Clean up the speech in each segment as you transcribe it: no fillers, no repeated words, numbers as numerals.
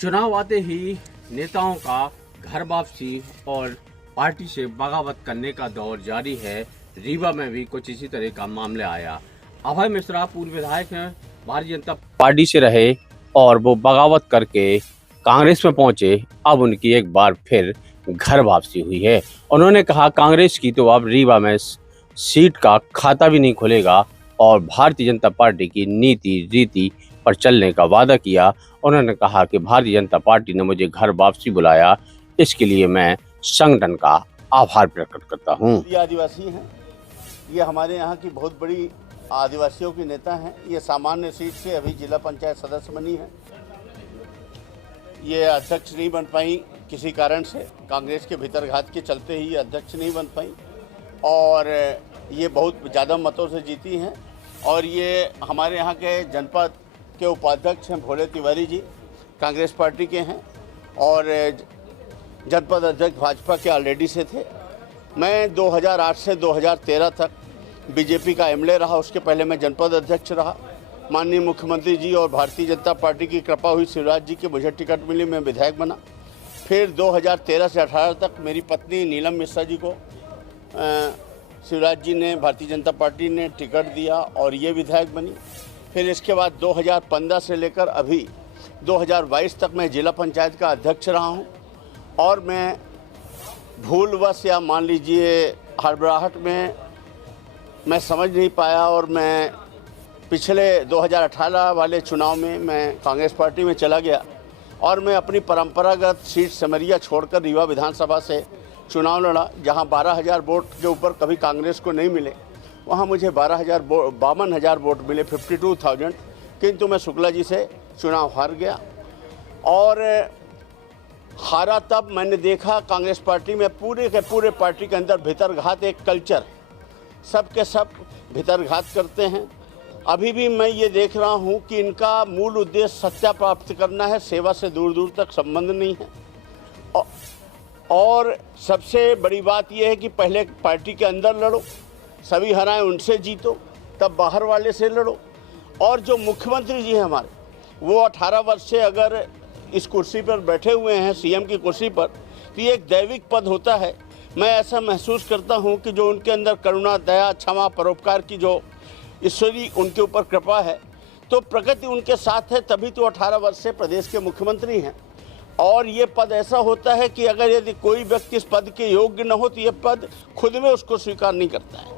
चुनाव आते ही नेताओं का घर वापसी और पार्टी से बगावत करने का दौर जारी है। रीवा में भी कुछ इसी तरह का मामला आया। अभय मिश्रा पूर्व विधायक हैं, भारतीय जनता पार्टी से रहे और वो बगावत करके कांग्रेस में पहुंचे। अब उनकी एक बार फिर घर वापसी हुई है। उन्होंने कहा कांग्रेस की तो अब रीवा में सीट का खाता भी नहीं खुलेगा और भारतीय जनता पार्टी की नीति रीति पर चलने का वादा किया। उन्होंने कहा कि भारतीय जनता पार्टी ने मुझे घर वापसी बुलाया, इसके लिए मैं संगठन का आभार प्रकट करता हूँ। ये आदिवासी हैं, ये हमारे यहाँ की बहुत बड़ी आदिवासियों की नेता हैं। ये सामान्य सीट से अभी जिला पंचायत सदस्य बनी है। ये अध्यक्ष नहीं बन पाई किसी कारण से, कांग्रेस के भीतरघात के चलते ही ये अध्यक्ष नहीं बन पाई और ये बहुत ज़्यादा मतों से जीती हैं। और ये हमारे यहाँ के जनपद के उपाध्यक्ष हैं भोले तिवारी जी, कांग्रेस पार्टी के हैं और जनपद अध्यक्ष भाजपा के ऑलरेडी से थे। मैं 2008 से 2013 तक बीजेपी का एमएलए रहा, उसके पहले मैं जनपद अध्यक्ष रहा। माननीय मुख्यमंत्री जी और भारतीय जनता पार्टी की कृपा हुई, शिवराज जी के मुझे टिकट मिली, मैं विधायक बना। फिर 2013 से 18 तक मेरी पत्नी नीलम मिश्रा जी को शिवराज जी ने, भारतीय जनता पार्टी ने टिकट दिया और ये विधायक बनी। फिर इसके बाद 2015 से लेकर अभी 2022 तक मैं जिला पंचायत का अध्यक्ष रहा हूँ और मैं भूलवश या मान लीजिए हड़बड़ाहट में मैं समझ नहीं पाया और मैं पिछले 2018 वाले चुनाव में मैं कांग्रेस पार्टी में चला गया और मैं अपनी परंपरागत सीट सिमरिया छोड़कर रीवा विधानसभा से चुनाव लड़ा, जहां 12,000 वोट के ऊपर कभी कांग्रेस को नहीं मिले। वहां मुझे 52,000 वोट मिले, 52,000, किंतु मैं शुक्ला जी से चुनाव हार गया। और हारा तब मैंने देखा कांग्रेस पार्टी में पूरे के पूरे पार्टी के अंदर भीतरघात एक कल्चर, सब के सब भीतरघात करते हैं। अभी भी मैं ये देख रहा हूँ कि इनका मूल उद्देश्य सत्ता प्राप्त करना है, सेवा से दूर दूर तक संबंध नहीं है। और सबसे बड़ी बात यह है कि पहले पार्टी के अंदर लड़ो, सभी हराएं उनसे जीतो, तब बाहर वाले से लड़ो। और जो मुख्यमंत्री जी हैं हमारे, वो 18 वर्ष से अगर इस कुर्सी पर बैठे हुए हैं, सीएम की कुर्सी पर, तो ये एक दैविक पद होता है। मैं ऐसा महसूस करता हूँ कि जो उनके अंदर करुणा, दया, क्षमा, परोपकार की जो ईश्वरी उनके ऊपर कृपा है, तो प्रकृति उनके साथ है, तभी तो 18 वर्ष से प्रदेश के मुख्यमंत्री हैं। और ये पद ऐसा होता है कि अगर यदि कोई व्यक्ति इस पद के योग्य न हो तो ये पद खुद में उसको स्वीकार नहीं करता है।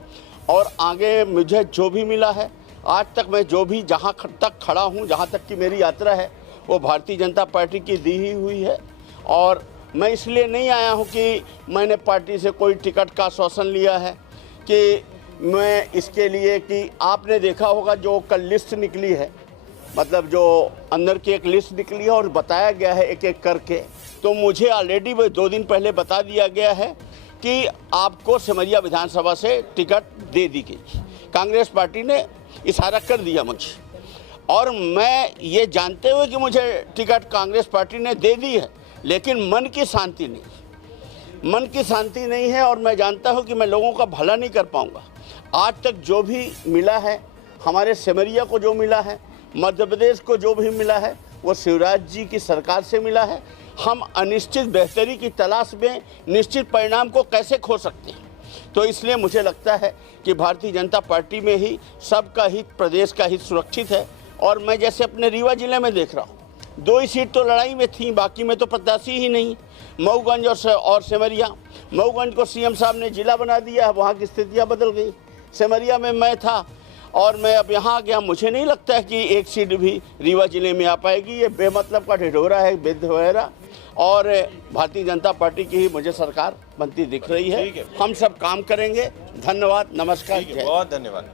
और आगे मुझे जो भी मिला है, आज तक मैं जो भी जहाँ तक खड़ा हूँ, जहाँ तक की मेरी यात्रा है, वो भारतीय जनता पार्टी की दी ही हुई है। और मैं इसलिए नहीं आया हूँ कि मैंने पार्टी से कोई टिकट का आश्वासन लिया है कि मैं इसके लिए कि आपने देखा होगा जो कल लिस्ट निकली है, मतलब जो अंदर की एक लिस्ट निकली है और बताया गया है एक एक करके, तो मुझे ऑलरेडी 2 दिन पहले बता दिया गया है कि आपको सिमरिया विधानसभा से टिकट दे दी गई। कांग्रेस पार्टी ने इशारा कर दिया मुझे, और मैं ये जानते हुए कि मुझे टिकट कांग्रेस पार्टी ने दे दी है, लेकिन मन की शांति नहीं है और मैं जानता हूँ कि मैं लोगों का भला नहीं कर पाऊँगा। आज तक जो भी मिला है, हमारे सिमरिया को जो मिला है, मध्य प्रदेश को जो भी मिला है, वो शिवराज जी की सरकार से मिला है। हम अनिश्चित बेहतरी की तलाश में निश्चित परिणाम को कैसे खो सकते हैं? तो इसलिए मुझे लगता है कि भारतीय जनता पार्टी में ही सबका हित, प्रदेश का हित सुरक्षित है। और मैं जैसे अपने रीवा जिले में देख रहा हूँ, 2 ही सीट तो लड़ाई में थी, बाकी में तो प्रत्याशी ही नहीं। मऊगंज और सिमरिया, मऊगंज को सीएम साहब ने जिला बना दिया है, वहाँ की स्थितियाँ बदल गई। सिमरिया में मैं था और मैं अब यहाँ आ गया। मुझे नहीं लगता है कि एक सीट भी रीवा जिले में आ पाएगी। ये बेमतलब का ढिढोरा है, विध वगैरह। और भारतीय जनता पार्टी की ही मुझे सरकार बनती दिख रही है। हम सब काम करेंगे। धन्यवाद, नमस्कार, बहुत धन्यवाद।